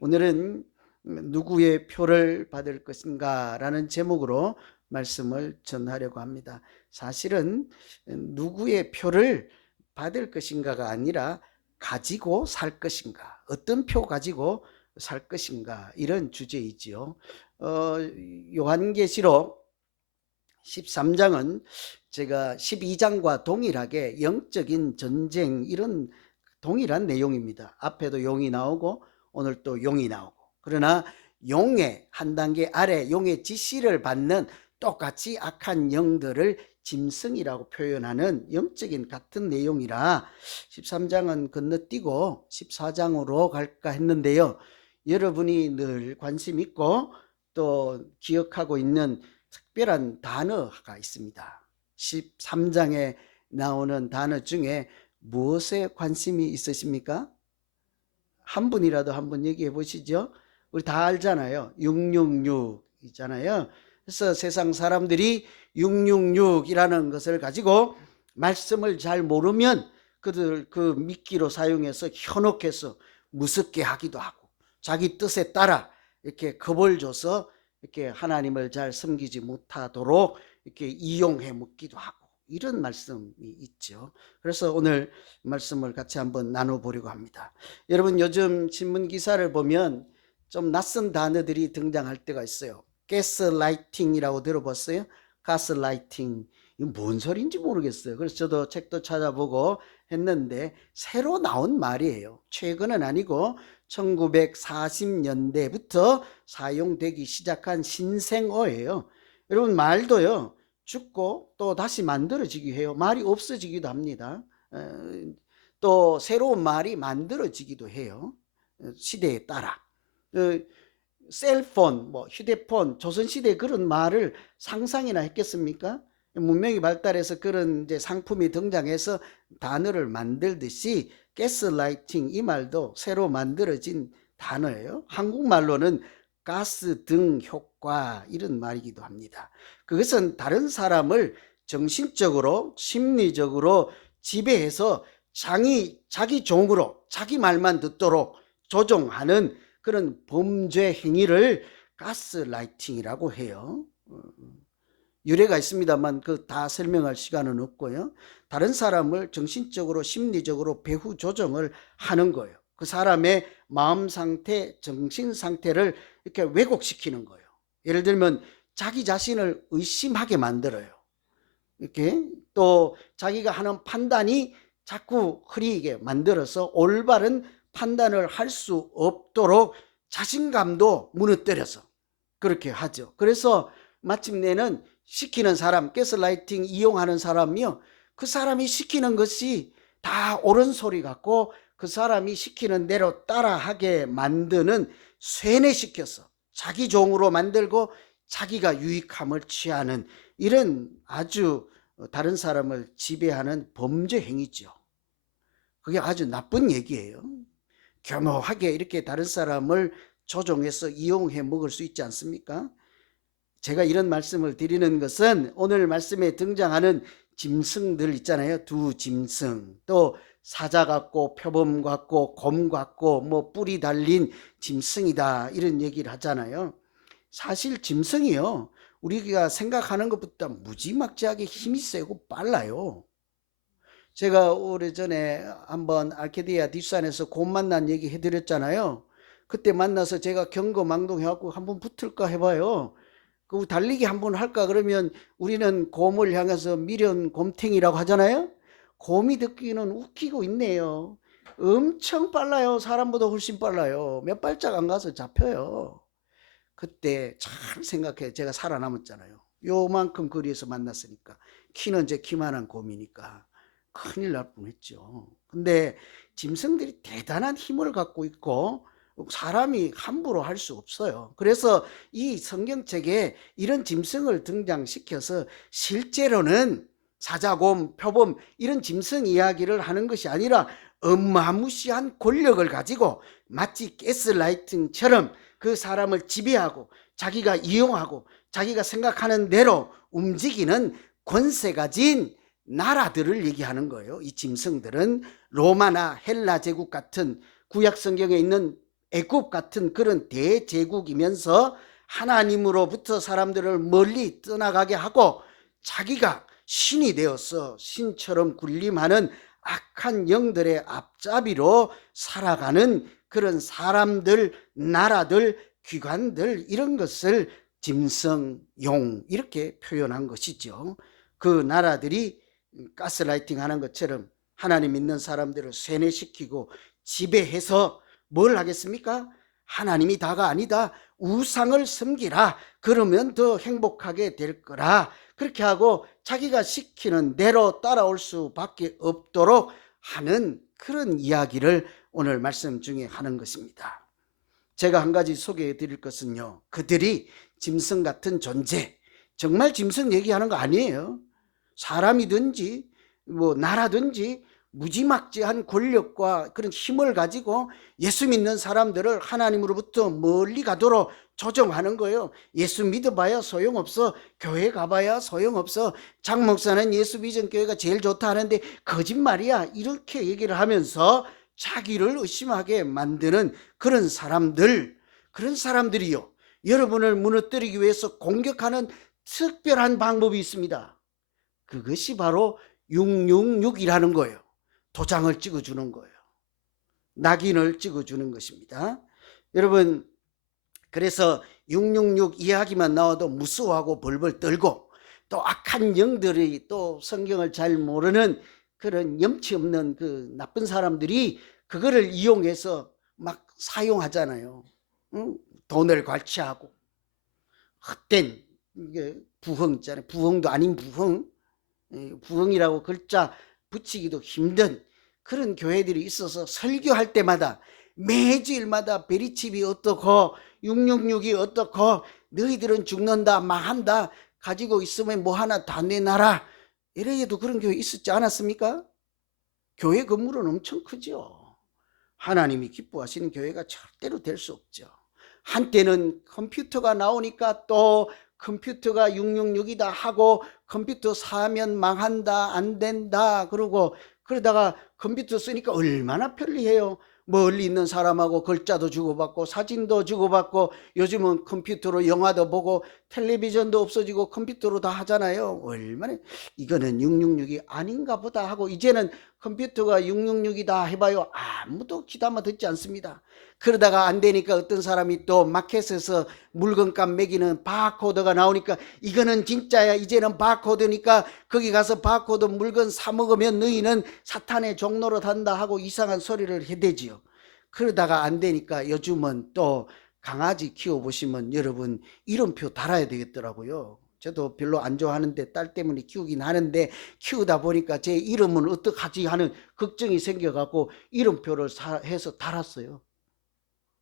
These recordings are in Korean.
오늘은 누구의 표를 받을 것인가 라는 제목으로 말씀을 전하려고 합니다. 사실은 누구의 표를 받을 것인가가 아니라 가지고 살 것인가, 어떤 표 가지고 살 것인가, 이런 주제이지요. 요한계시록 13장은 제가 12장과 동일하게 영적인 전쟁, 이런 동일한 내용입니다. 앞에도 용이 나오고 오늘 또 용이 나오고, 그러나 용의 한 단계 아래 용의 지시를 받는 똑같이 악한 영들을 짐승이라고 표현하는 영적인 같은 내용이라 13장은 건너뛰고 14장으로 갈까 했는데요. 여러분이 늘 관심 있고 또 기억하고 있는 특별한 단어가 있습니다. 13장에 나오는 단어 중에 무엇에 관심이 있으십니까? 한 분이라도 한번 얘기해 보시죠. 우리 다 알잖아요. 666 있잖아요. 그래서 세상 사람들이 666이라는 것을 가지고 말씀을 잘 모르면 그들 그 미끼로 사용해서 현혹해서 무섭게 하기도 하고, 자기 뜻에 따라 이렇게 겁을 줘서 이렇게 하나님을 잘 섬기지 못하도록 이렇게 이용해 먹기도 하고, 이런 말씀이 있죠. 그래서 오늘 말씀을 같이 한번 나눠보려고 합니다. 여러분, 요즘 신문 기사를 보면 좀 낯선 단어들이 등장할 때가 있어요. 가스라이팅이라고 들어봤어요? 가스라이팅. 이건 뭔 소리인지 모르겠어요. 그래서 저도 책도 찾아보고 했는데 새로 나온 말이에요. 최근은 아니고 1940년대부터 사용되기 시작한 신생어예요. 여러분, 말도요, 죽고 또 다시 만들어지기도 해요. 말이 없어지기도 합니다. 또 새로운 말이 만들어지기도 해요. 시대에 따라. 셀폰, 휴대폰, 조선시대에 그런 말을 상상이나 했겠습니까? 문명이 발달해서 그런 이제 상품이 등장해서 단어를 만들듯이 가스라이팅, 이 말도 새로 만들어진 단어예요. 한국말로는 가스 등 효과, 이런 말이기도 합니다. 그것은 다른 사람을 정신적으로, 심리적으로 지배해서 자기 종으로 자기 말만 듣도록 조종하는 그런 범죄 행위를 가스라이팅이라고 해요. 유래가 있습니다만 그 다 설명할 시간은 없고요. 다른 사람을 정신적으로, 심리적으로 배후 조정을 하는 거예요. 그 사람의 마음 상태, 정신 상태를 이렇게 왜곡시키는 거예요. 예를 들면 자기 자신을 의심하게 만들어요. 이렇게 또 자기가 하는 판단이 자꾸 흐리게 만들어서 올바른 판단을 할 수 없도록 자신감도 무너뜨려서 그렇게 하죠. 그래서 마침내는 시키는 사람, 가스라이팅 이용하는 사람이요, 그 사람이 시키는 것이 다 옳은 소리 같고 그 사람이 시키는 대로 따라하게 만드는, 쇠뇌시켜서 자기 종으로 만들고 자기가 유익함을 취하는, 이런 아주 다른 사람을 지배하는 범죄 행위죠. 그게 아주 나쁜 얘기예요. 교묘하게 이렇게 다른 사람을 조종해서 이용해 먹을 수 있지 않습니까? 제가 이런 말씀을 드리는 것은 오늘 말씀에 등장하는 짐승들 있잖아요. 두 짐승, 또 사자 같고 표범 같고 곰 같고 뿔이 달린 짐승이다, 이런 얘기를 하잖아요. 사실 짐승이요, 우리가 생각하는 것보다 무지막지하게 힘이 세고 빨라요. 제가 오래전에 한번 아르케디아 뒷산에서 곰 만난 얘기 해드렸잖아요. 그때 만나서 제가 경거망동해갖고 한번 붙을까 해봐요. 그 달리기 한번 할까 그러면 우리는 곰을 향해서 미련 곰탱이라고 하잖아요. 곰이 듣기는 웃기고 있네요. 엄청 빨라요. 사람보다 훨씬 빨라요. 몇 발짝 안 가서 잡혀요. 그때 잘 생각해. 제가 살아남았잖아요. 요만큼 거리에서 만났으니까. 키는 제 키만한 곰이니까 큰일 날 뻔했죠. 근데 짐승들이 대단한 힘을 갖고 있고 사람이 함부로 할 수 없어요. 그래서 이 성경책에 이런 짐승을 등장시켜서 실제로는 사자곰, 표범, 이런 짐승 이야기를 하는 것이 아니라 어마무시한 권력을 가지고 마치 가스라이팅처럼 그 사람을 지배하고 자기가 이용하고 자기가 생각하는 대로 움직이는 권세 가진 나라들을 얘기하는 거예요. 이 짐승들은 로마나 헬라 제국 같은 구약 성경에 있는 애굽 같은 그런 대제국이면서 하나님으로부터 사람들을 멀리 떠나가게 하고 자기가 신이 되어서 신처럼 군림하는 악한 영들의 앞잡이로 살아가는 그런 사람들, 나라들, 기관들, 이런 것을 짐승용 이렇게 표현한 것이죠. 그 나라들이 가스라이팅 하는 것처럼 하나님 믿는 사람들을 세뇌시키고 지배해서 뭘 하겠습니까? 하나님이 다가 아니다. 우상을 섬기라. 그러면 더 행복하게 될 거라. 그렇게 하고 자기가 시키는 대로 따라올 수밖에 없도록 하는 그런 이야기를 오늘 말씀 중에 하는 것입니다. 제가 한 가지 소개해 드릴 것은요, 그들이 짐승 같은 존재, 정말 짐승 얘기하는 거 아니에요. 사람이든지 뭐 나라든지 무지막지한 권력과 그런 힘을 가지고 예수 믿는 사람들을 하나님으로부터 멀리 가도록 조정하는 거예요. 예수 믿어봐야 소용없어. 교회 가봐야 소용없어. 장 목사는 예수 믿은 교회가 제일 좋다 하는데 거짓말이야. 이렇게 얘기를 하면서 자기를 의심하게 만드는 그런 사람들이요, 여러분을 무너뜨리기 위해서 공격하는 특별한 방법이 있습니다. 그것이 바로 666이라는 거예요. 도장을 찍어주는 거예요. 낙인을 찍어주는 것입니다. 여러분, 그래서 666 이야기만 나와도 무서워하고 벌벌 떨고, 또 악한 영들이, 또 성경을 잘 모르는 그런 염치 없는 그 나쁜 사람들이 그거를 이용해서 막 사용하잖아요. 응? 돈을 괄취하고 헛된 부흥 있잖아요. 부흥도 아닌 부흥, 부흥이라고 글자 붙이기도 힘든 그런 교회들이 있어서 설교할 때마다 매주일마다 베리칩이 어떻고 666이 어떻고 너희들은 죽는다 망한다 가지고 있으면 뭐 하나 다 내놔라, 이래도 그런 교회 있었지 않았습니까? 교회 건물은 엄청 크죠. 하나님이 기뻐하시는 교회가 절대로 될 수 없죠. 한때는 컴퓨터가 나오니까 또 컴퓨터가 666이다 하고 컴퓨터 사면 망한다 안 된다 그러고, 그러다가 컴퓨터 쓰니까 얼마나 편리해요. 멀리 있는 사람하고 글자도 주고받고 사진도 주고받고, 요즘은 컴퓨터로 영화도 보고 텔레비전도 없어지고 컴퓨터로 다 하잖아요. 얼마나 이거는 666이 아닌가 보다 하고, 이제는 컴퓨터가 666이다 해봐요 아무도 귀담아 듣지 않습니다. 그러다가 안 되니까 어떤 사람이 또 마켓에서 물건값 매기는 바코드가 나오니까 이거는 진짜야, 이제는 바코드니까 거기 가서 바코드 물건 사 먹으면 너희는 사탄의 종로로 단다 하고 이상한 소리를 해대지요. 그러다가 안 되니까 요즘은 또 강아지 키워보시면 여러분 이름표 달아야 되겠더라고요. 저도 별로 안 좋아하는데 딸 때문에 키우긴 하는데, 키우다 보니까 제 이름은 어떡하지 하는 걱정이 생겨갖고 이름표를 해서 달았어요.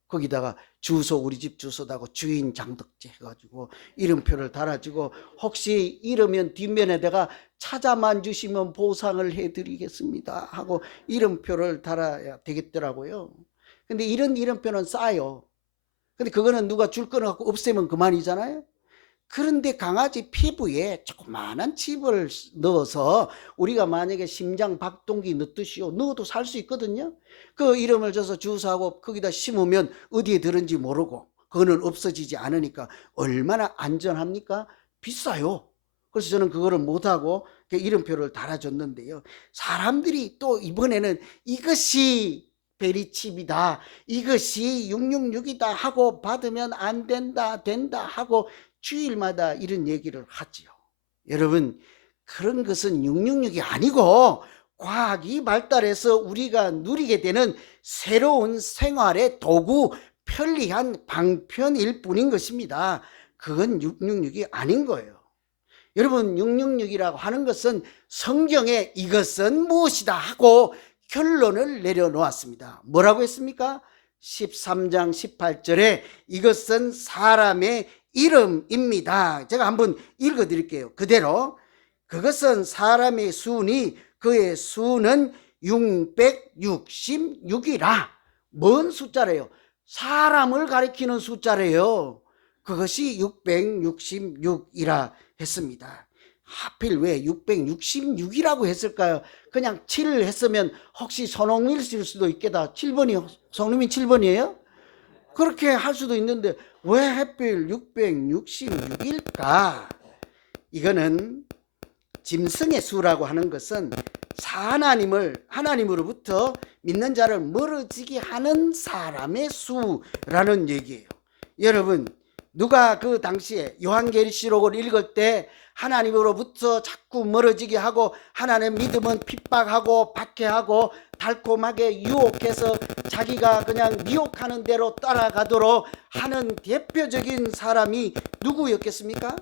거기다가 주소, 우리 집 주소다고 주인 장덕재 해가지고 이름표를 달아주고, 혹시 이러면 뒷면에다가 찾아만 주시면 보상을 해드리겠습니다 하고 이름표를 달아야 되겠더라고요. 근데 이런 이름표는 싸요. 근데 그거는 누가 줄 거는 갖고 없애면 그만이잖아요. 그런데 강아지 피부에 조그마한 칩을 넣어서 우리가 만약에 심장 박동기 넣듯이요, 넣어도 살 수 있거든요. 그 이름을 줘서 주사하고 거기다 심으면 어디에 들은지 모르고 그거는 없어지지 않으니까 얼마나 안전합니까? 비싸요. 그래서 저는 그거를 못하고 이름표를 달아줬는데요, 사람들이 또 이번에는 이것이 베리칩이다, 이것이 666이다 하고 받으면 안 된다 된다 하고 주일마다 이런 얘기를 하지요. 여러분, 그런 것은 666이 아니고 과학이 발달해서 우리가 누리게 되는 새로운 생활의 도구, 편리한 방편일 뿐인 것입니다. 그건 666이 아닌 거예요. 여러분, 666이라고 하는 것은 성경에 이것은 무엇이다 하고 결론을 내려놓았습니다. 뭐라고 했습니까? 13장 18절에 이것은 사람의 이름입니다. 제가 한번 읽어드릴게요. 그대로. 그것은 사람의 수니 그의 수는 666이라. 뭔 숫자래요? 사람을 가리키는 숫자래요. 그것이 666이라 했습니다. 하필 왜 666이라고 했을까요? 그냥 7을 했으면 혹시 손흥민일 수도 있겠다. 7번이 손흥민 7번이에요? 그렇게 할 수도 있는데 왜 하필 666일까? 이거는 짐승의 수라고 하는 것은 하나님으로부터 믿는 자를 멀어지게 하는 사람의 수라는 얘기예요. 여러분, 누가 그 당시에 요한계시록을 읽을 때 하나님으로부터 자꾸 멀어지게 하고 하나님 믿음은 핍박하고 박해하고 달콤하게 유혹해서 자기가 그냥 미혹하는 대로 따라가도록 하는 대표적인 사람이 누구였겠습니까?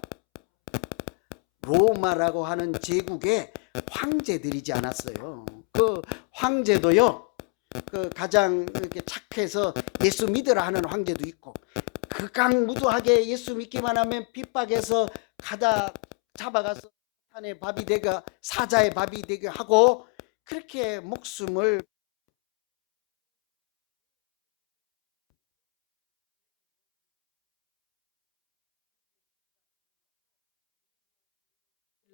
로마라고 하는 제국의 황제들이지 않았어요. 그 황제도요, 그 가장 이렇게 착해서 예수 믿으라 하는 황제도 있고, 극강무도하게 예수 믿기만 하면 핍박해서 가다 잡아가서 사탄의 밥이 되게, 사자의 밥이 되게 하고, 그렇게 목숨을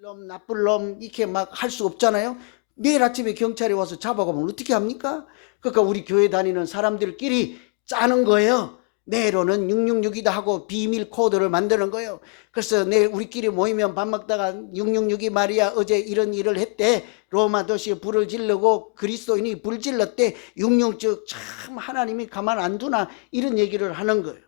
놈 나쁜 놈 이렇게 막 할 수 없잖아요. 내일 아침에 경찰이 와서 잡아가면 어떻게 합니까? 그러니까 우리 교회 다니는 사람들끼리 짜는 거예요. 내로는 666이다 하고 비밀 코드를 만드는 거예요. 그래서 내일 우리끼리 모이면 밥 먹다가 666이 말이야 어제 이런 일을 했대. 로마 도시에 불을 지르고 그리스도인이 불 질렀대. 666 참 하나님이 가만 안 두나 이런 얘기를 하는 거예요.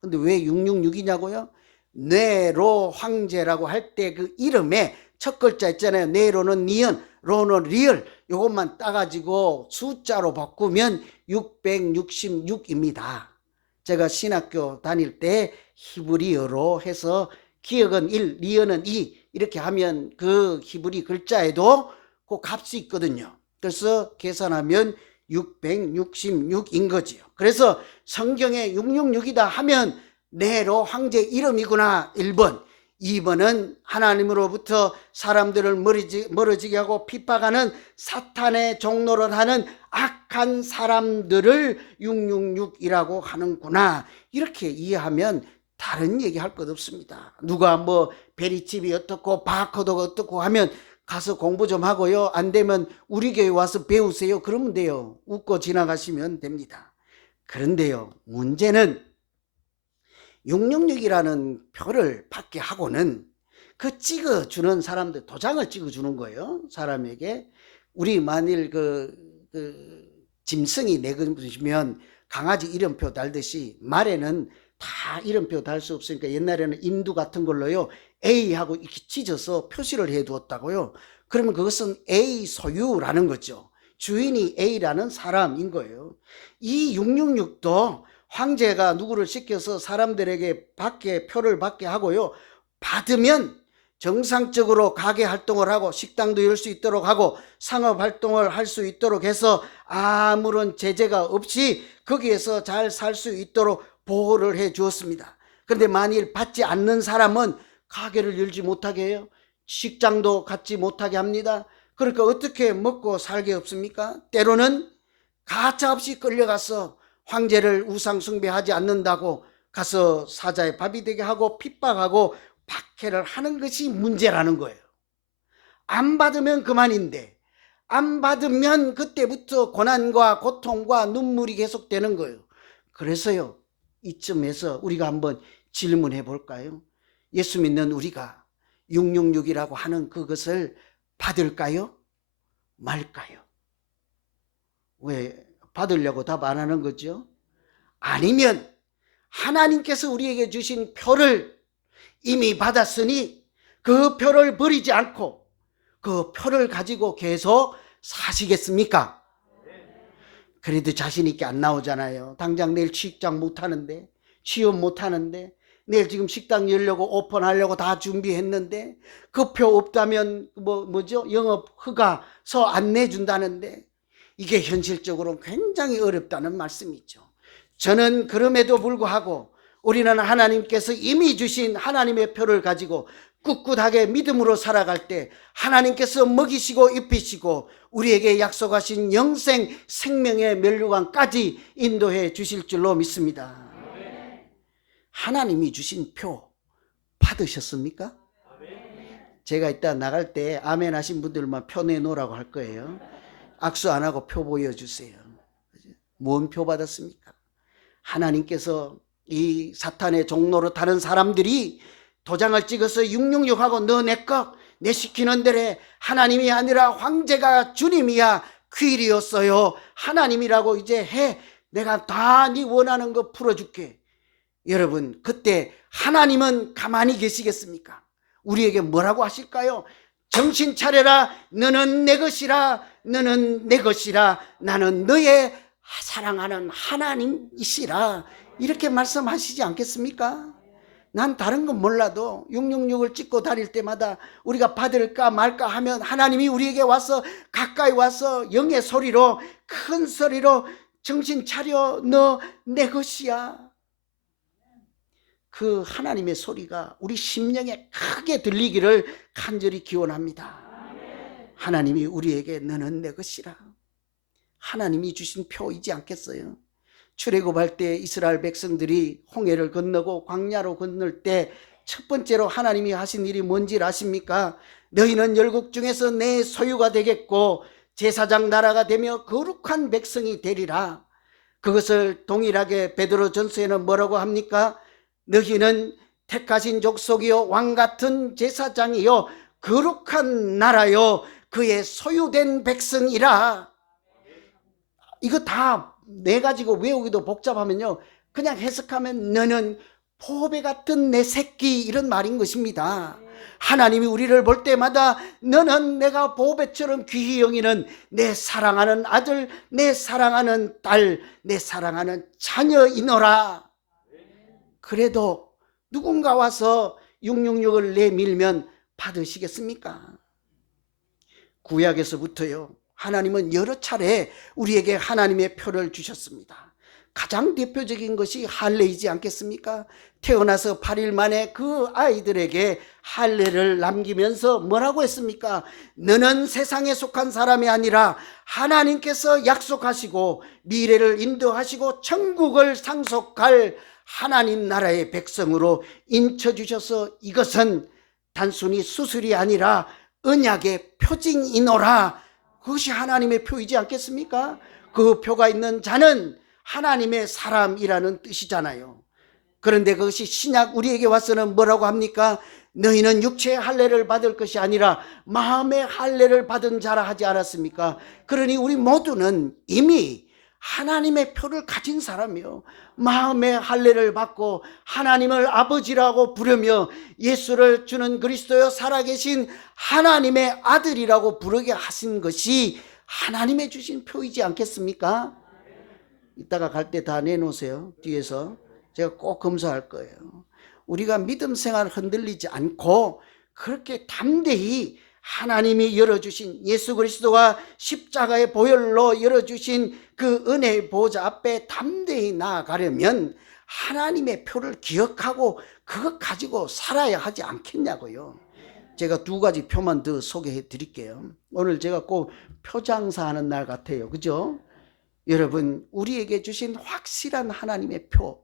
근데 왜 666이냐고요? 네로 황제라고 할 때 그 이름에 첫 글자 있잖아요. 네로는 니은, 로는 리을. 요것만 따가지고 숫자로 바꾸면 666입니다. 제가 신학교 다닐 때 히브리어로 해서 기억은 1, 리언은 2 이렇게 하면 그 히브리 글자에도 그 값이 있거든요. 그래서 계산하면 666인 거지요. 그래서 성경에 666이다 하면 네로 황제 이름이구나. 1번. 2번은 하나님으로부터 사람들을 멀어지게 하고 핍박하는 사탄의 종노릇 하는 악한 사람들을 666이라고 하는구나. 이렇게 이해하면 다른 얘기할 것 없습니다. 누가 뭐 베리칩이 어떻고 바코드가 어떻고 하면 가서 공부 좀 하고요. 안 되면 우리 교회 와서 배우세요. 그러면 돼요. 웃고 지나가시면 됩니다. 그런데요, 문제는 666이라는 표를 받게 하고는 그 찍어주는 사람들, 도장을 찍어주는 거예요. 사람에게. 우리 만일 짐승이 내주면 강아지 이름표 달듯이 말에는 다 이름표 달 수 없으니까 옛날에는 인두 같은 걸로요, A하고 이렇게 찢어서 표시를 해 두었다고요. 그러면 그것은 A 소유라는 거죠. 주인이 A라는 사람인 거예요. 이 666도 황제가 누구를 시켜서 사람들에게 표를 받게 하고요. 받으면 정상적으로 가게 활동을 하고 식당도 열 수 있도록 하고 상업 활동을 할 수 있도록 해서 아무런 제재가 없이 거기에서 잘 살 수 있도록 보호를 해 주었습니다. 그런데 만일 받지 않는 사람은 가게를 열지 못하게 해요. 식장도 갖지 못하게 합니다. 그러니까 어떻게 먹고 살게 없습니까? 때로는 가차없이 끌려가서 황제를 우상 숭배하지 않는다고 가서 사자의 밥이 되게 하고 핍박하고 박해를 하는 것이 문제라는 거예요. 안 받으면 그만인데 안 받으면 그때부터 고난과 고통과 눈물이 계속되는 거예요. 그래서요, 이쯤에서 우리가 한번 질문해 볼까요? 예수 믿는 우리가 666이라고 하는 그것을 받을까요? 말까요? 왜 받으려고 답 안 하는 거죠? 아니면 하나님께서 우리에게 주신 표를 이미 받았으니 그 표를 버리지 않고 그 표를 가지고 계속 사시겠습니까? 그래도 자신 있게 안 나오잖아요. 당장 내일 취직장 못하는데, 취업 못하는데, 내일 지금 식당 열려고 오픈하려고 다 준비했는데 그 표 없다면 뭐죠? 영업 허가서 안 내준다는데 이게 현실적으로 굉장히 어렵다는 말씀이죠. 저는 그럼에도 불구하고 우리는 하나님께서 이미 주신 하나님의 표를 가지고 꿋꿋하게 믿음으로 살아갈 때 하나님께서 먹이시고 입히시고 우리에게 약속하신 영생 생명의 면류관까지 인도해 주실 줄로 믿습니다. 하나님이 주신 표 받으셨습니까? 제가 이따 나갈 때 아멘 하신 분들만 표 내놓으라고 할 거예요. 악수 안 하고 표 보여주세요. 뭔 표 받았습니까? 하나님께서 이 사탄의 종로로 타는 사람들이 도장을 찍어서 666하고 너 내 것, 내 시키는 대로 하나님이 아니라 황제가 주님이야 퀴리였어요. 하나님이라고 이제 해. 내가 다 네 원하는 거 풀어줄게. 여러분, 그때 하나님은 가만히 계시겠습니까? 우리에게 뭐라고 하실까요? 정신 차려라. 너는 내 것이라. 너는 내 것이라. 나는 너의 사랑하는 하나님이시라. 이렇게 말씀하시지 않겠습니까? 난 다른 건 몰라도 666을 찍고 다닐 때마다 우리가 받을까 말까 하면 하나님이 우리에게 와서 가까이 와서 영의 소리로, 큰 소리로 정신 차려. 너 내 것이야. 그 하나님의 소리가 우리 심령에 크게 들리기를 간절히 기원합니다. 하나님이 우리에게 너는 내 것이라. 하나님이 주신 표이지 않겠어요? 출애굽할 때 이스라엘 백성들이 홍해를 건너고 광야로 건널 때 첫 번째로 하나님이 하신 일이 뭔지 아십니까? 너희는 열국 중에서 내 소유가 되겠고 제사장 나라가 되며 거룩한 백성이 되리라. 그것을 동일하게 베드로전서에는 뭐라고 합니까? 너희는 택하신 족속이요 왕같은 제사장이요 거룩한 나라요 그의 소유된 백성이라. 이거 다 내가지고 외우기도 복잡하면요, 그냥 해석하면 너는 보배 같은 내 새끼, 이런 말인 것입니다. 하나님이 우리를 볼 때마다 너는 내가 보배처럼 귀히 여기는 내 사랑하는 아들, 내 사랑하는 딸, 내 사랑하는 자녀이노라. 그래도 누군가 와서 666을 내밀면 받으시겠습니까? 구약에서부터요, 하나님은 여러 차례 우리에게 하나님의 표를 주셨습니다. 가장 대표적인 것이 할례이지 않겠습니까? 태어나서 8일 만에 그 아이들에게 할례를 남기면서 뭐라고 했습니까? 너는 세상에 속한 사람이 아니라 하나님께서 약속하시고 미래를 인도하시고 천국을 상속할 하나님 나라의 백성으로 인쳐주셔서 이것은 단순히 수술이 아니라 언약의 표징이노라. 그것이 하나님의 표이지 않겠습니까? 그 표가 있는 자는 하나님의 사람이라는 뜻이잖아요. 그런데 그것이 신약 우리에게 와서는 뭐라고 합니까? 너희는 육체의 할례를 받을 것이 아니라 마음의 할례를 받은 자라 하지 않았습니까? 그러니 우리 모두는 이미 하나님의 표를 가진 사람이요, 마음의 할례를 받고 하나님을 아버지라고 부르며 예수를 주는 그리스도여 살아계신 하나님의 아들이라고 부르게 하신 것이 하나님의 주신 표이지 않겠습니까? 이따가 갈 때 다 내놓으세요. 뒤에서 제가 꼭 검사할 거예요. 우리가 믿음 생활 흔들리지 않고 그렇게 담대히 하나님이 열어주신, 예수 그리스도가 십자가의 보혈로 열어주신 그 은혜의 보좌 앞에 담대히 나아가려면 하나님의 표를 기억하고 그것 가지고 살아야 하지 않겠냐고요. 제가 두 가지 표만 더 소개해 드릴게요. 오늘 제가 꼭 표장사하는 날 같아요. 그죠? 여러분, 우리에게 주신 확실한 하나님의 표,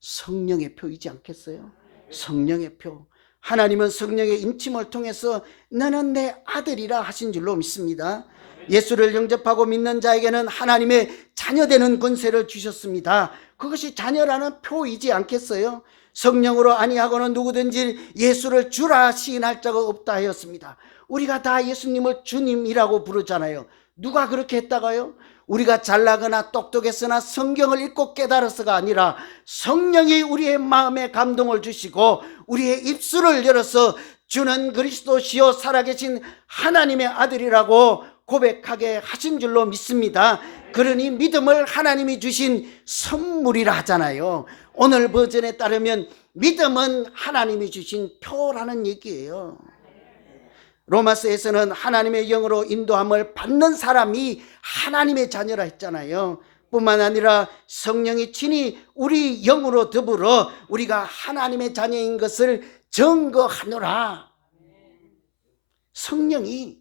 성령의 표이지 않겠어요? 성령의 표. 하나님은 성령의 인침을 통해서 너는 내 아들이라 하신 줄로 믿습니다. 예수를 영접하고 믿는 자에게는 하나님의 자녀되는 권세를 주셨습니다. 그것이 자녀라는 표이지 않겠어요? 성령으로 아니하고는 누구든지 예수를 주라 시인할 자가 없다 하였습니다. 우리가 다 예수님을 주님이라고 부르잖아요. 누가 그렇게 했다가요? 우리가 잘나거나 똑똑했으나 성경을 읽고 깨달아서가 아니라 성령이 우리의 마음에 감동을 주시고 우리의 입술을 열어서 주는 그리스도시요 살아계신 하나님의 아들이라고 고백하게 하신 줄로 믿습니다. 그러니 믿음을 하나님이 주신 선물이라 하잖아요. 오늘 버전에 따르면 믿음은 하나님이 주신 표라는 얘기예요. 로마서에서는 하나님의 영으로 인도함을 받는 사람이 하나님의 자녀라 했잖아요. 뿐만 아니라 성령이 친히 우리 영으로 더불어 우리가 하나님의 자녀인 것을 증거하노라. 성령이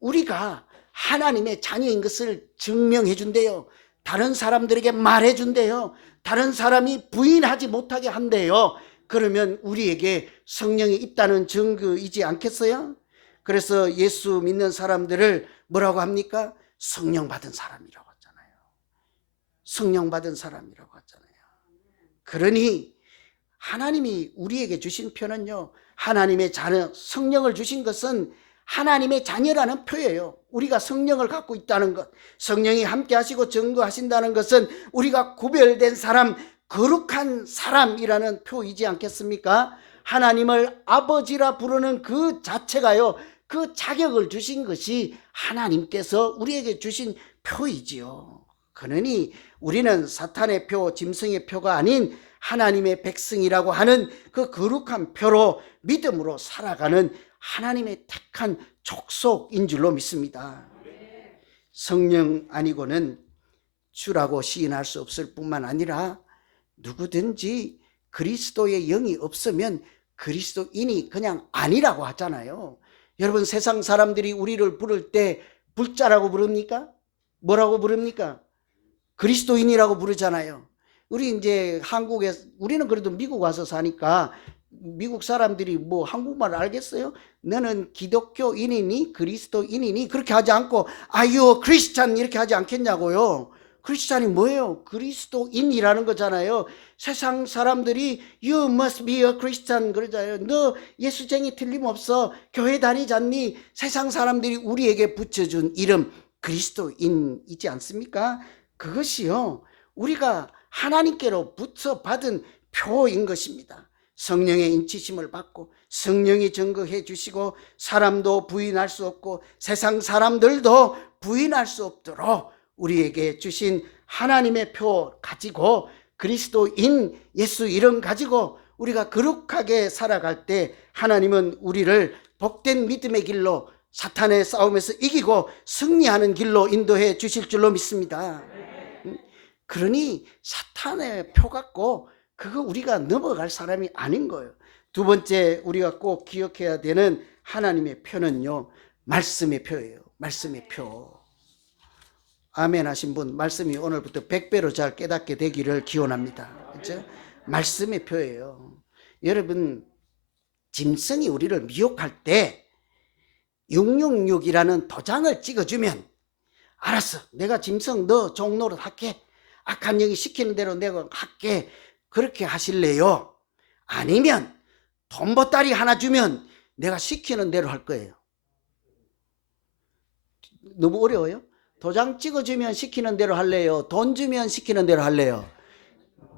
우리가 하나님의 자녀인 것을 증명해 준대요. 다른 사람들에게 말해 준대요. 다른 사람이 부인하지 못하게 한대요. 그러면 우리에게 성령이 있다는 증거이지 않겠어요? 그래서 예수 믿는 사람들을 뭐라고 합니까? 성령 받은 사람이라고 하잖아요. 성령 받은 사람이라고 하잖아요. 그러니 하나님이 우리에게 주신 표는요, 하나님의 자녀, 성령을 주신 것은 하나님의 자녀라는 표예요. 우리가 성령을 갖고 있다는 것, 성령이 함께 하시고 증거하신다는 것은 우리가 구별된 사람, 거룩한 사람이라는 표이지 않겠습니까? 하나님을 아버지라 부르는 그 자체가요, 그 자격을 주신 것이 하나님께서 우리에게 주신 표이지요. 그러니 우리는 사탄의 표, 짐승의 표가 아닌 하나님의 백성이라고 하는 그 거룩한 표로 믿음으로 살아가는 하나님의 택한 족속인 줄로 믿습니다. 성령 아니고는 주라고 시인할 수 없을 뿐만 아니라 누구든지 그리스도의 영이 없으면 그리스도인이 그냥 아니라고 하잖아요. 여러분, 세상 사람들이 우리를 부를 때 불자라고 부릅니까? 뭐라고 부릅니까? 그리스도인이라고 부르잖아요. 우리 이제 한국에, 우리는 그래도 미국 와서 사니까 미국 사람들이 뭐 한국말 알겠어요? 너는 기독교인이니 그리스도인이니 그렇게 하지 않고 Are you a Christian 이렇게 하지 않겠냐고요. 크리스찬이 뭐예요? 그리스도인이라는 거잖아요. 세상 사람들이 You must be a Christian 그러잖아요. 너 예수쟁이 틀림없어, 교회 다니지 않니? 세상 사람들이 우리에게 붙여준 이름 그리스도인이지 않습니까? 그것이요, 우리가 하나님께로부터 받은 표인 것입니다. 성령의 인치심을 받고 성령이 증거해 주시고 사람도 부인할 수 없고 세상 사람들도 부인할 수 없도록 우리에게 주신 하나님의 표 가지고, 그리스도인 예수 이름 가지고 우리가 거룩하게 살아갈 때 하나님은 우리를 복된 믿음의 길로, 사탄의 싸움에서 이기고 승리하는 길로 인도해 주실 줄로 믿습니다. 그러니 사탄의 표 갖고 그거 우리가 넘어갈 사람이 아닌 거예요. 두 번째 우리가 꼭 기억해야 되는 하나님의 표는요, 말씀의 표예요. 말씀의 표. 아멘 하신 분, 말씀이 오늘부터 100배로 잘 깨닫게 되기를 기원합니다. 그렇죠? 말씀의 표예요. 여러분, 짐승이 우리를 미혹할 때 666이라는 도장을 찍어주면 알았어, 내가 짐승 너 종노릇 할게, 악한 영이 시키는 대로 내가 할게, 그렇게 하실래요? 아니면 돈 보따리 하나 주면 내가 시키는 대로 할 거예요. 너무 어려워요? 도장 찍어주면 시키는 대로 할래요? 돈 주면 시키는 대로 할래요?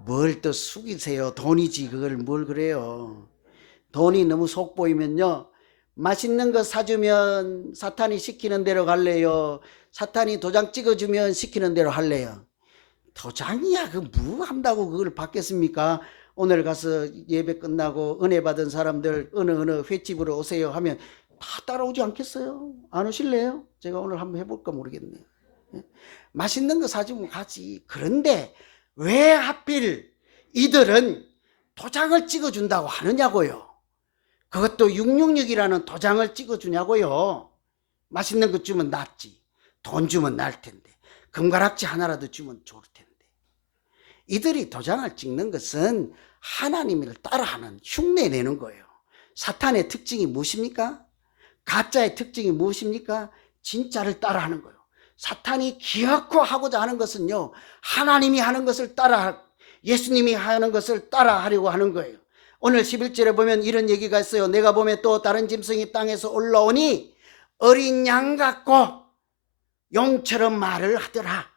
뭘 또 숙이세요? 돈이지 그걸 뭘 그래요. 돈이 너무 속보이면요, 맛있는 거 사주면 사탄이 시키는 대로 갈래요? 사탄이 도장 찍어주면 시키는 대로 할래요? 도장이야, 그 뭐 한다고 그걸 받겠습니까? 오늘 가서 예배 끝나고 은혜 받은 사람들 어느 횟집으로 오세요 하면 다 따라오지 않겠어요? 안 오실래요? 제가 오늘 한번 해볼까 모르겠네요. 맛있는 거 사주면 가지. 그런데 왜 하필 이들은 도장을 찍어준다고 하느냐고요. 그것도 666이라는 도장을 찍어주냐고요. 맛있는 거 주면 낫지, 돈 주면 나을 텐데, 금가락지 하나라도 주면 좋을 텐데. 이들이 도장을 찍는 것은 하나님을 따라하는, 흉내내는 거예요. 사탄의 특징이 무엇입니까? 가짜의 특징이 무엇입니까? 진짜를 따라하는 거예요. 사탄이 기어코 하고자 하는 것은요, 하나님이 하는 것을 따라, 예수님이 하는 것을 따라하려고 하는 거예요. 오늘 11절에 보면 이런 얘기가 있어요. 내가 보면 또 다른 짐승이 땅에서 올라오니 어린 양 같고 용처럼 말을 하더라.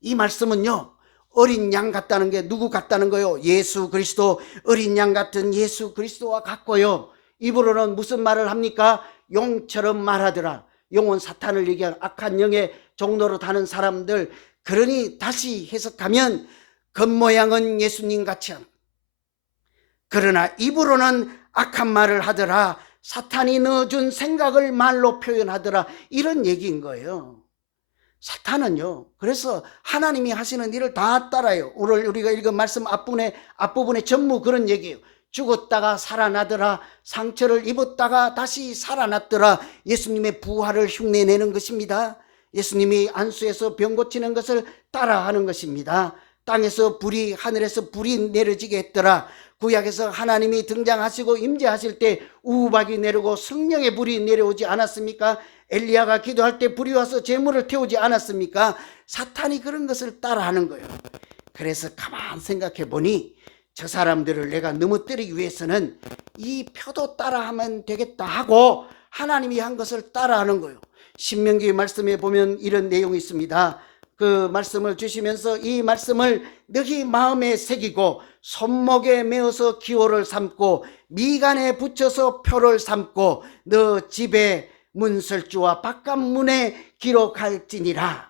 이 말씀은요, 어린 양 같다는 게 누구 같다는 거요? 예수 그리스도, 어린 양 같은 예수 그리스도와 같고요. 입으로는 무슨 말을 합니까? 용처럼 말하더라. 용은 사탄을 얘기한 악한 영의 종로로 다는 사람들. 그러니 다시 해석하면 겉모양은 예수님 같이 한, 그러나 입으로는 악한 말을 하더라. 사탄이 넣어준 생각을 말로 표현하더라. 이런 얘기인 거예요. 사탄은요, 그래서 하나님이 하시는 일을 다 따라요. 오늘 우리가 읽은 말씀 앞부분에 전부 그런 얘기예요. 죽었다가 살아나더라. 상처를 입었다가 다시 살아났더라. 예수님의 부활을 흉내내는 것입니다. 예수님이 안수에서 병 고치는 것을 따라하는 것입니다. 땅에서 불이, 하늘에서 불이 내려지게 했더라. 구약에서 하나님이 등장하시고 임재하실 때 우박이 내려오고 성령의 불이 내려오지 않았습니까? 엘리야가 기도할 때 불이 와서 제물을 태우지 않았습니까? 사탄이 그런 것을 따라하는 거예요. 그래서 가만 생각해 보니 저 사람들을 내가 넘어뜨리기 위해서는 이 표도 따라하면 되겠다 하고 하나님이 한 것을 따라하는 거예요. 신명기 말씀에 보면 이런 내용이 있습니다. 그 말씀을 주시면서 이 말씀을 너희 마음에 새기고 손목에 메어서 기호를 삼고 미간에 붙여서 표를 삼고 너 집에 문설주와 바깥문에 기록할지니라.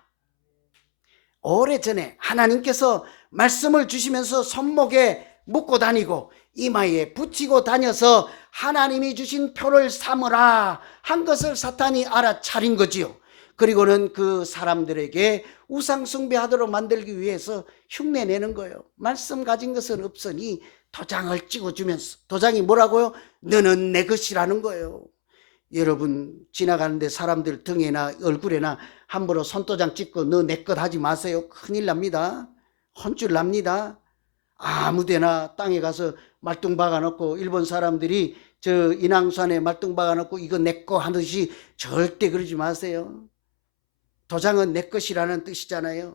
오래전에 하나님께서 말씀을 주시면서 손목에 묶고 다니고 이마에 붙이고 다녀서 하나님이 주신 표를 삼으라 한 것을 사탄이 알아차린 거지요. 그리고는 그 사람들에게 우상 숭배하도록 만들기 위해서 흉내내는 거예요. 말씀 가진 것은 없으니 도장을 찍어주면서, 도장이 뭐라고요? 너는 내 것이라는 거예요. 여러분 지나가는데 사람들 등에나 얼굴에나 함부로 손도장 찍고 너 내 것 하지 마세요. 큰일 납니다. 혼쭐 납니다. 아무데나 땅에 가서 말뚱 박아놓고, 일본 사람들이 저 인왕산에 말뚱 박아놓고 이거 내 거 하듯이 절대 그러지 마세요. 도장은 내 것이라는 뜻이잖아요.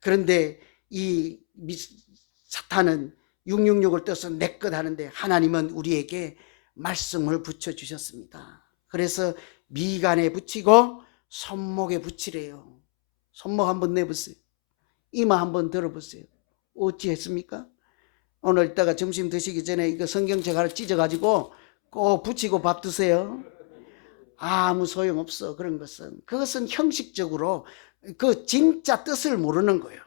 그런데 이 사탄은 666을 떠서 내 것 하는데 하나님은 우리에게 말씀을 붙여주셨습니다. 그래서 미간에 붙이고 손목에 붙이래요. 손목 한번 내보세요. 이마 한번 들어보세요. 어찌 했습니까? 오늘 이따가 점심 드시기 전에 이거 성경책 하나 찢어가지고 꼭 붙이고 밥 드세요. 아무 소용없어. 그런 것은. 그것은 형식적으로 그 진짜 뜻을 모르는 거예요.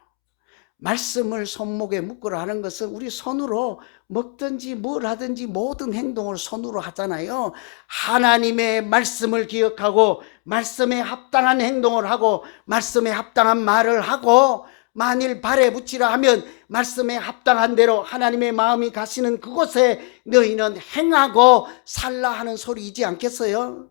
말씀을 손목에 묶으라 하는 것은 우리 손으로 먹든지 뭘 하든지 모든 행동을 손으로 하잖아요. 하나님의 말씀을 기억하고 말씀에 합당한 행동을 하고 말씀에 합당한 말을 하고 만일 발에 붙이라 하면 말씀에 합당한 대로 하나님의 마음이 가시는 그곳에 너희는 행하고 살라 하는 소리이지 않겠어요?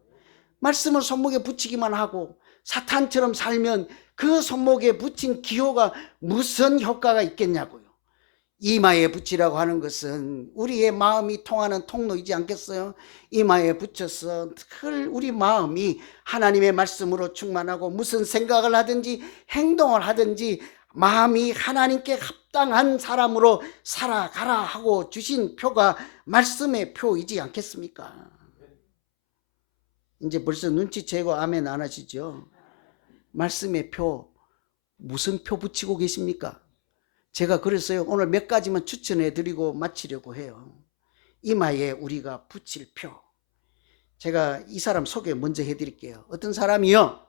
말씀을 손목에 붙이기만 하고 사탄처럼 살면 그 손목에 붙인 기호가 무슨 효과가 있겠냐고요. 이마에 붙이라고 하는 것은 우리의 마음이 통하는 통로이지 않겠어요? 이마에 붙여서 늘 우리 마음이 하나님의 말씀으로 충만하고 무슨 생각을 하든지 행동을 하든지 마음이 하나님께 합당한 사람으로 살아가라 하고 주신 표가 말씀의 표이지 않겠습니까? 이제 벌써 눈치채고 아멘 안 하시죠? 말씀의 표, 무슨 표 붙이고 계십니까? 제가 그랬어요. 오늘 몇 가지만 추천해 드리고 마치려고 해요. 이마에 우리가 붙일 표. 제가 이 사람 소개 먼저 해 드릴게요. 어떤 사람이요,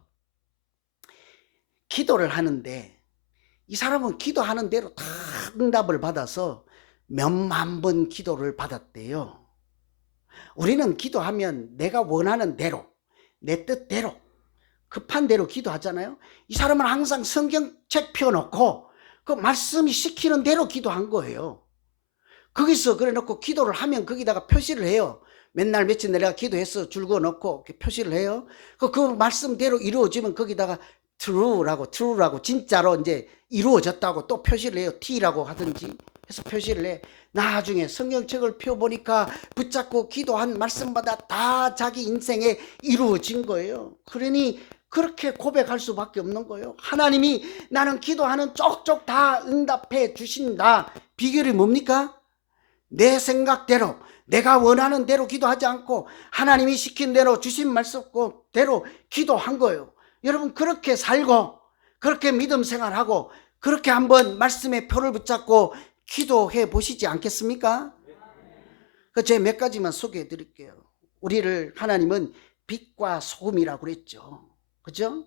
기도를 하는데 이 사람은 기도하는 대로 다 응답을 받아서 몇만 번 기도를 받았대요. 우리는 기도하면 내가 원하는 대로, 내 뜻대로, 급한 대로 기도하잖아요. 이 사람은 항상 성경책 펴놓고 그 말씀이 시키는 대로 기도한 거예요. 거기서 그래 놓고 기도를 하면 거기다가 표시를 해요. 맨날 며칠 내가 기도해서 줄거 놓고 표시를 해요. 그 말씀대로 이루어지면 거기다가 true라고 진짜로 이제 이루어졌다고 또 표시를 해요. T라고 하든지 해서 표시를 해. 나중에 성경책을 펴보니까 붙잡고 기도한 말씀마다 다 자기 인생에 이루어진 거예요. 그러니 그렇게 고백할 수밖에 없는 거예요. 하나님이 나는 기도하는 쪽쪽 다 응답해 주신다. 비결이 뭡니까? 내 생각대로 내가 원하는 대로 기도하지 않고 하나님이 시킨 대로 주신 말씀대로 기도한 거예요. 여러분 그렇게 살고 그렇게 믿음 생활하고 그렇게 한번 말씀의 표를 붙잡고 기도해 보시지 않겠습니까? 제 몇 가지만 소개해 드릴게요. 우리를 하나님은 빛과 소금이라고 그랬죠. 그죠?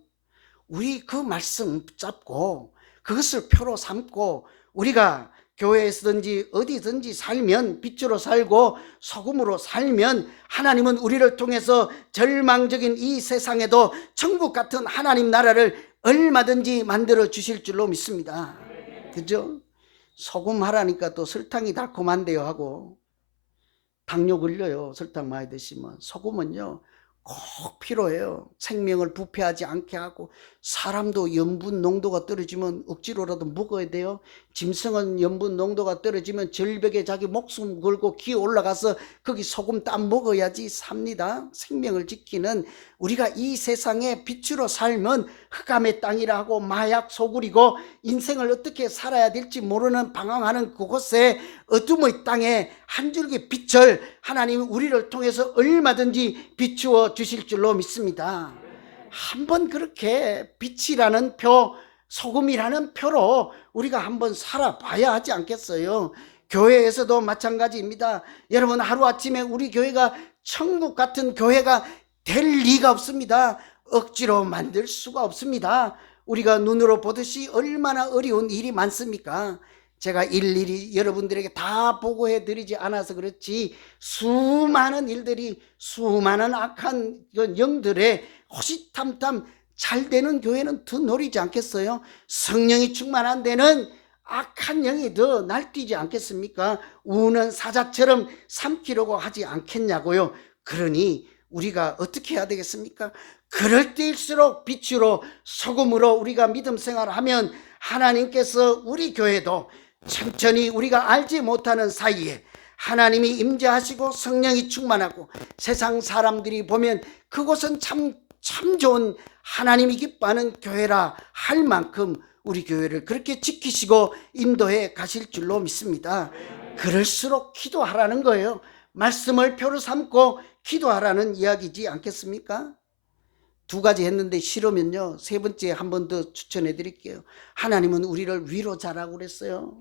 우리 그 말씀 붙잡고 그것을 표로 삼고 우리가 교회에서든지 어디든지 살면 빛으로 살고 소금으로 살면 하나님은 우리를 통해서 절망적인 이 세상에도 천국 같은 하나님 나라를 얼마든지 만들어 주실 줄로 믿습니다. 그죠? 소금 하라니까 또 설탕이 달콤한데요 하고 당뇨 걸려요. 설탕 많이 드시면. 소금은요 꼭 필요해요. 생명을 부패하지 않게 하고 사람도 염분 농도가 떨어지면 억지로라도 먹어야 돼요. 짐승은 염분 농도가 떨어지면 절벽에 자기 목숨 걸고 기어 올라가서 거기 소금 땀 먹어야지 삽니다. 생명을 지키는 우리가 이 세상에 빛으로 살면 흑암의 땅이라 하고 마약 소굴이고 인생을 어떻게 살아야 될지 모르는 방황하는 그곳에 어둠의 땅에 한 줄기 빛을 하나님이 우리를 통해서 얼마든지 비추어 주실 줄로 믿습니다. 한번 그렇게 빛이라는 표, 소금이라는 표로 우리가 한번 살아봐야 하지 않겠어요? 교회에서도 마찬가지입니다. 여러분, 하루아침에 우리 교회가 천국 같은 교회가 될 리가 없습니다. 억지로 만들 수가 없습니다. 우리가 눈으로 보듯이 얼마나 어려운 일이 많습니까? 제가 일일이 여러분들에게 다 보고해 드리지 않아서 그렇지 수많은 일들이, 수많은 악한 영들의 호시탐탐 잘 되는 교회는 더 노리지 않겠어요? 성령이 충만한 데는 악한 영이 더 날뛰지 않겠습니까? 우는 사자처럼 삼키려고 하지 않겠냐고요. 그러니 우리가 어떻게 해야 되겠습니까? 그럴 때일수록 빛으로 소금으로 우리가 믿음 생활하면 하나님께서 우리 교회도 천천히 우리가 알지 못하는 사이에 하나님이 임재하시고 성령이 충만하고 세상 사람들이 보면 그곳은 참 좋은 하나님이 기뻐하는 교회라 할 만큼 우리 교회를 그렇게 지키시고 인도해 가실 줄로 믿습니다. 그럴수록 기도하라는 거예요. 말씀을 표로 삼고 기도하라는 이야기지 않겠습니까? 두 가지 했는데 싫으면요, 세 번째 한 번 더 추천해 드릴게요. 하나님은 우리를 위로자라고 그랬어요.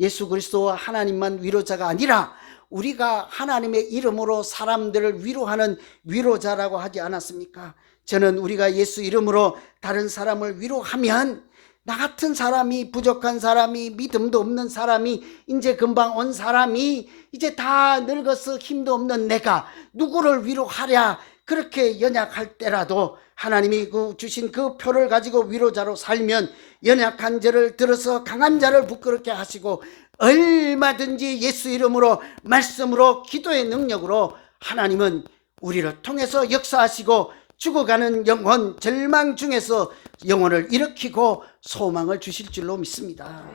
예수 그리스도와 하나님만 위로자가 아니라 우리가 하나님의 이름으로 사람들을 위로하는 위로자라고 하지 않았습니까? 저는 우리가 예수 이름으로 다른 사람을 위로하면 나 같은 사람이, 부족한 사람이, 믿음도 없는 사람이, 이제 금방 온 사람이, 이제 다 늙어서 힘도 없는 내가 누구를 위로하랴, 그렇게 연약할 때라도 하나님이 주신 그 표를 가지고 위로자로 살면 연약한 자를 들어서 강한 자를 부끄럽게 하시고 얼마든지 예수 이름으로, 말씀으로, 기도의 능력으로 하나님은 우리를 통해서 역사하시고 죽어가는 영혼, 절망 중에서 영혼을 일으키고 소망을 주실 줄로 믿습니다.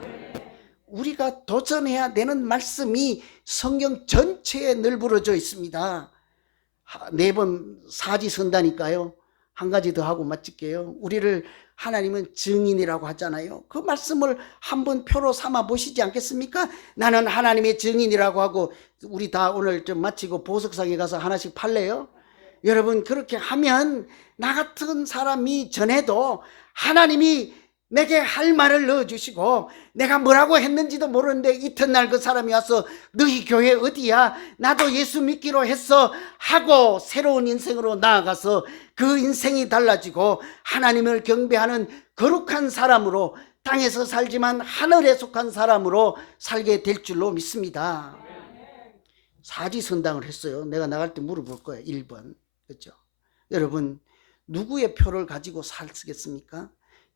우리가 도전해야 되는 말씀이 성경 전체에 널브러져 있습니다. 4번 사지선다니까요. 한 가지 더 하고 마칠게요. 우리를 하나님은 증인이라고 하잖아요. 그 말씀을 한번 표로 삼아 보시지 않겠습니까? 나는 하나님의 증인이라고 하고 우리 다 오늘 좀 마치고 보석상에 가서 하나씩 팔래요? 여러분, 그렇게 하면 나 같은 사람이 전에도 하나님이 내게 할 말을 넣어주시고 내가 뭐라고 했는지도 모르는데 이튿날 그 사람이 와서 너희 교회 어디야? 나도 예수 믿기로 했어 하고 새로운 인생으로 나아가서 그 인생이 달라지고 하나님을 경배하는 거룩한 사람으로, 땅에서 살지만 하늘에 속한 사람으로 살게 될 줄로 믿습니다. 사지선당을 했어요. 내가 나갈 때 물어볼 거예요. 1번. 그렇죠? 여러분, 누구의 표를 가지고 살겠습니까?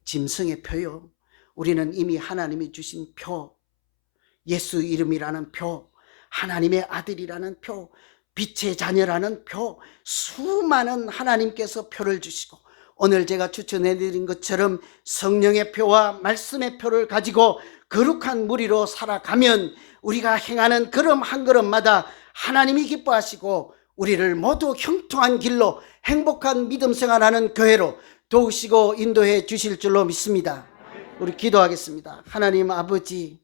짐승의 표요. 우리는 이미 하나님이 주신 표, 예수 이름이라는 표, 하나님의 아들이라는 표, 빛의 자녀라는 표, 수많은 하나님께서 표를 주시고 오늘 제가 추천해드린 것처럼 성령의 표와 말씀의 표를 가지고 거룩한 무리로 살아가면 우리가 행하는 걸음 한 걸음마다 하나님이 기뻐하시고 우리를 모두 형통한 길로 행복한 믿음 생활하는 교회로 도우시고 인도해 주실 줄로 믿습니다. 우리 기도하겠습니다. 하나님 아버지,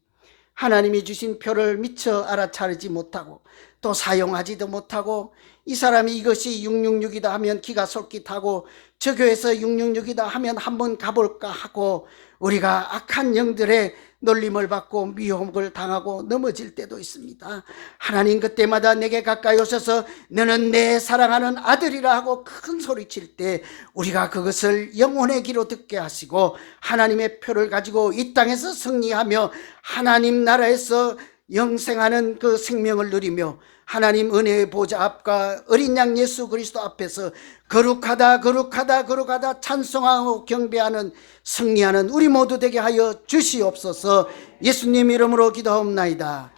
하나님이 주신 표를 미처 알아차리지 못하고 또 사용하지도 못하고 이 사람이 이것이 666이다 하면 기가 솔깃하고 저 교회에서 666이다 하면 한번 가볼까 하고 우리가 악한 영들의 놀림을 받고 미움을 당하고 넘어질 때도 있습니다. 하나님, 그때마다 내게 가까이 오셔서 너는 내 사랑하는 아들이라 하고 큰 소리칠 때 우리가 그것을 영혼의 귀로 듣게 하시고 하나님의 표를 가지고 이 땅에서 승리하며 하나님 나라에서 영생하는 그 생명을 누리며 하나님 은혜의 보좌 앞과 어린 양 예수 그리스도 앞에서 거룩하다 거룩하다 거룩하다 찬송하고 경배하는 승리하는 우리 모두 되게 하여 주시옵소서. 예수님 이름으로 기도하옵나이다.